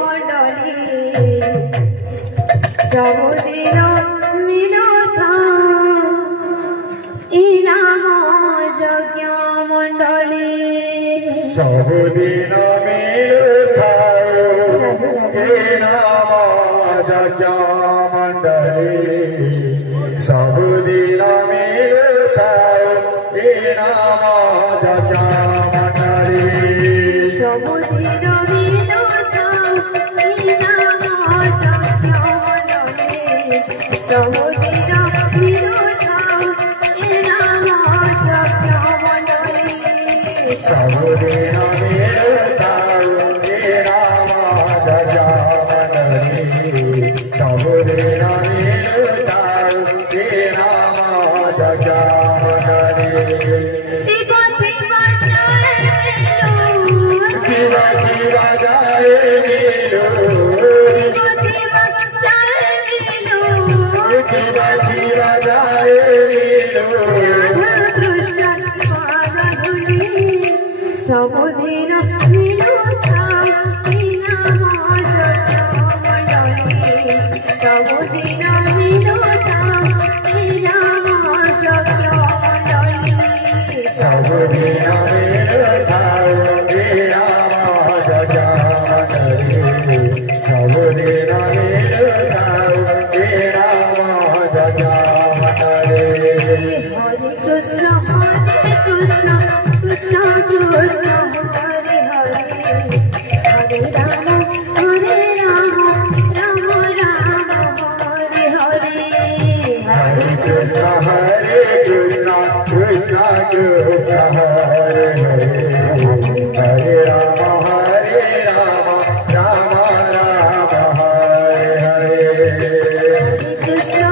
মণ্ডলী সবুদিন মিলতা এই নাম যজ্ঞ মণ্ডলী সবুদিন মিলতা এই নাম যজ্ঞ মণ্ডলী সবুদিন মিলতা এই নাম যজ্ঞ মণ্ডলী সবুদিন মিলতা এই নাম যজ্ঞ মণ্ডলী সবুদিন মিলতা এই নাম যজ্ঞ মণ্ডলী সবুদিন মিলতা এই নাম যজ্ঞ মণ্ডলী সবুদিন মিলতা এই নাম যজ্ঞ মণ্ডলী শিবতি বাজায় মিলো শিবতি বাজায় মিলো শিবতি বাজায় মিলো কৃষ্ণ সবুদিন মিলতা এই নাম যজ্ঞ মণ্ডলী সবুদিন মিলতা এই নাম যজ্ঞ মণ্ডলী সবুদিন মিলতা এই নাম যজ্ঞ মণ্ডলী সবুদিন মিলতা এই নাম যজ্ঞ মণ্ডলী হরে Krishna Krishna Krishna Hare Hare Hare Ram Ram Ram Hare Hare Hare Krishna Krishna Krishna Hare Hare Hare Rama Rama Rama Hare Hare Krishna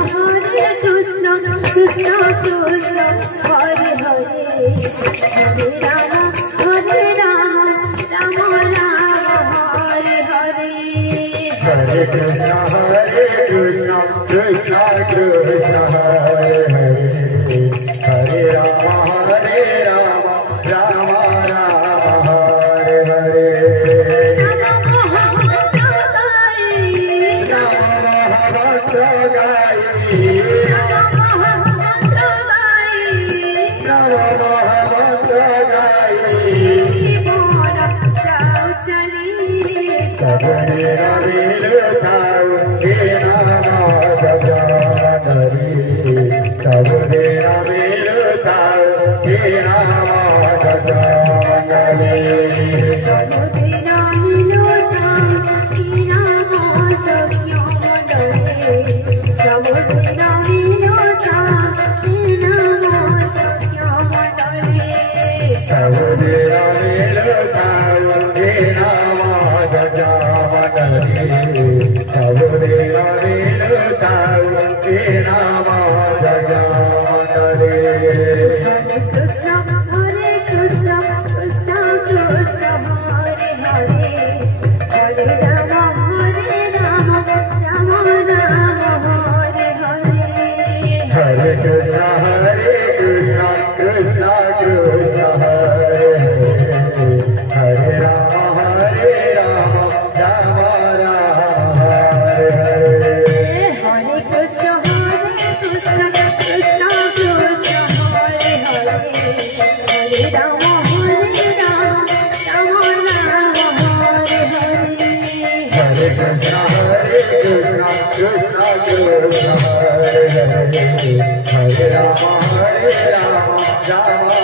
Krishna Krishna Krishna Hare Hare Hare Ram Ram Ram Hare Hare Hare Krishna Krishna Krishna Hare Hare Hare Rama Rama Rama Hare Hare Hare Rama Rama